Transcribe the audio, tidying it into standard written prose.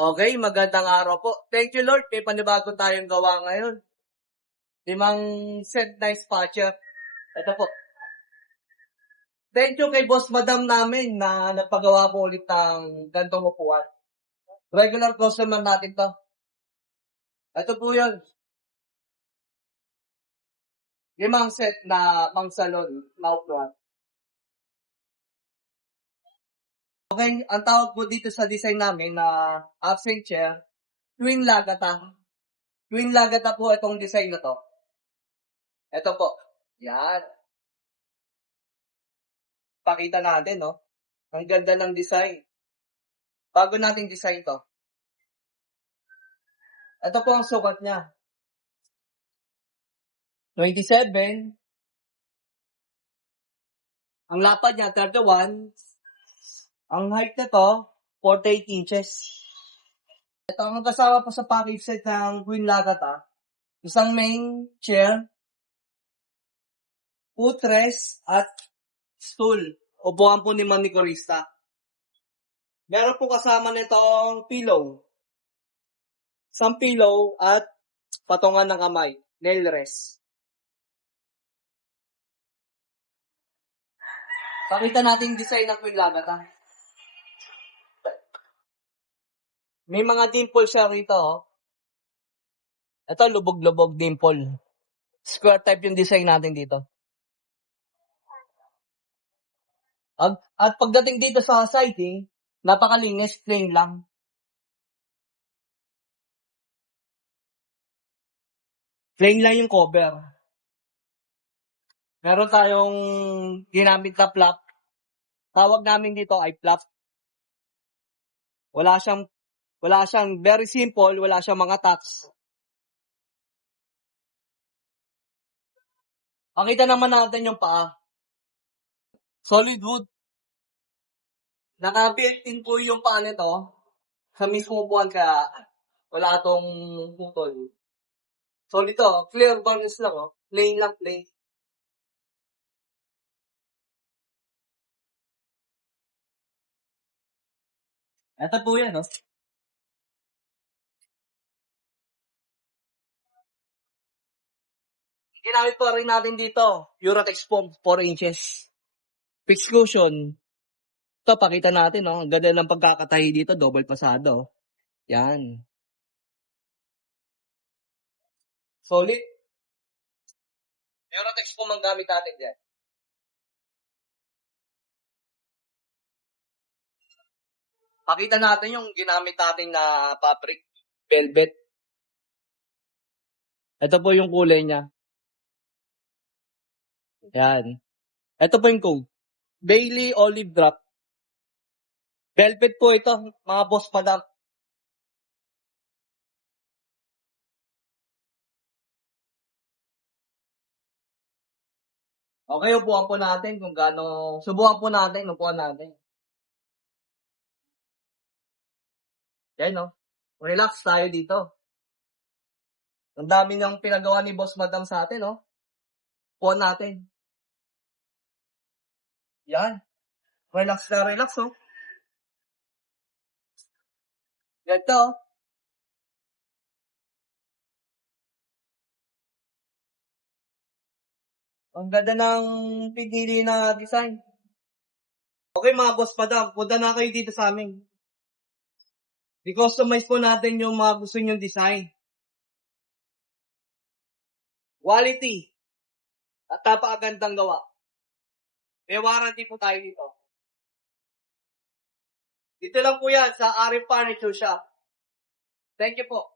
Okay, magandang araw po. Thank you Lord, may panibago tayong gawa ngayon. 5 set na spatcher. Ito po. Thank you kay Boss Madam namin na nagpagawa po ulit ng gantong upuan. Regular customer natin to. Ito po yun. 5 set na pang salon na upuan. Okay, ang tawag po dito sa design namin na absent chair, twin lagata. Twin lagata po itong design na to. Ito po. Yan. Pakita natin, no? Ang ganda ng design. Bago nating design to. Ito po ang sukat niya. 27. Ang lapad niya, 31. Ang height nito, 48 inches. Ito ang kasama pa sa package set ng Queen Lagata. Isang main chair, footrest, at stool. Upuan po ni Manicorista. Meron po kasama nitong pillow. Isang pillow at patungan ng kamay. Nail rest. Pakita natin yung design ng Queen Lagata. May mga dimple siya rito. Oh. Ito, lubog-lubog dimple. Square type yung design natin dito. At pagdating dito sa siding, napakalinis, plain lang. Plain lang yung cover. Meron tayong ginamit na flap. Tawag namin dito ay flap. Wala siyang very simple, wala siyang mga touch. Pakita naman natin yung paa. Solid wood. Naka-built-in po yung paa nito sa mismo buwan kaya wala tong putol. Solid to, clear varnish lang oh. Plain lang, plain. Ito po yan, no? Ginamit pa rin natin dito, Uratex foam, 4 inches. Fixed cushion. Ito, pakita natin, no? Ang ganda ng pagkakatahi dito, double pasado. Yan. Solid. Uratex foam ang gamit natin dyan. Pakita natin yung ginamit natin na fabric, velvet. Ito po yung kulay niya. Yan. Ito po yung code. Bailey Olive Drop. Velvet po ito, mga boss madam. Okay, upuan po natin kung gaano, subukan po natin, upuan natin. Yan, no? Relax tayo dito. Ang dami ng pinagawa ni boss madam sa atin, no? Upuan natin. Yan. Relax na relax, oh. Ganito, oh. Ang ganda ng pinili na design. Okay mga boss madam, punta na kayo dito sa amin. I-customize po natin yung mga gusto nyong design. Quality. At napakagandang gawa. May warranty po tayo dito. Dito lang po yan sa Arif Furniture Shop. Thank you po.